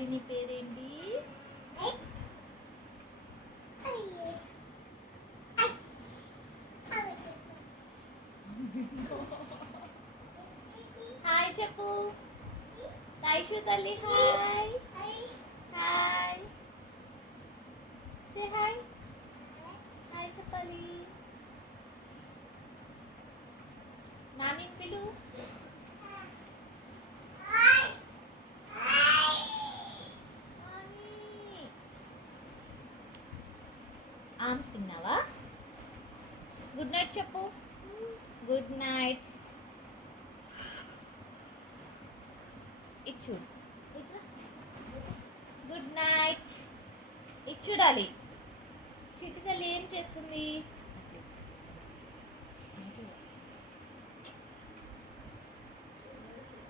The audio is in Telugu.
తల్లి నీ పేరేంటి? హాయ్ చెప్పు. తైషు తల్లి hi. Hi say hi. Hi చెప్పాలి. నాని పిలు. ఆమ్ తిన్నావా? గుడ్ నైట్ చెప్పు. Good night. ఇచ్చు గుడ్ నైట్. ఇచ్చుడాలి. చిట్టి తల్లి ఏం చేస్తుంది?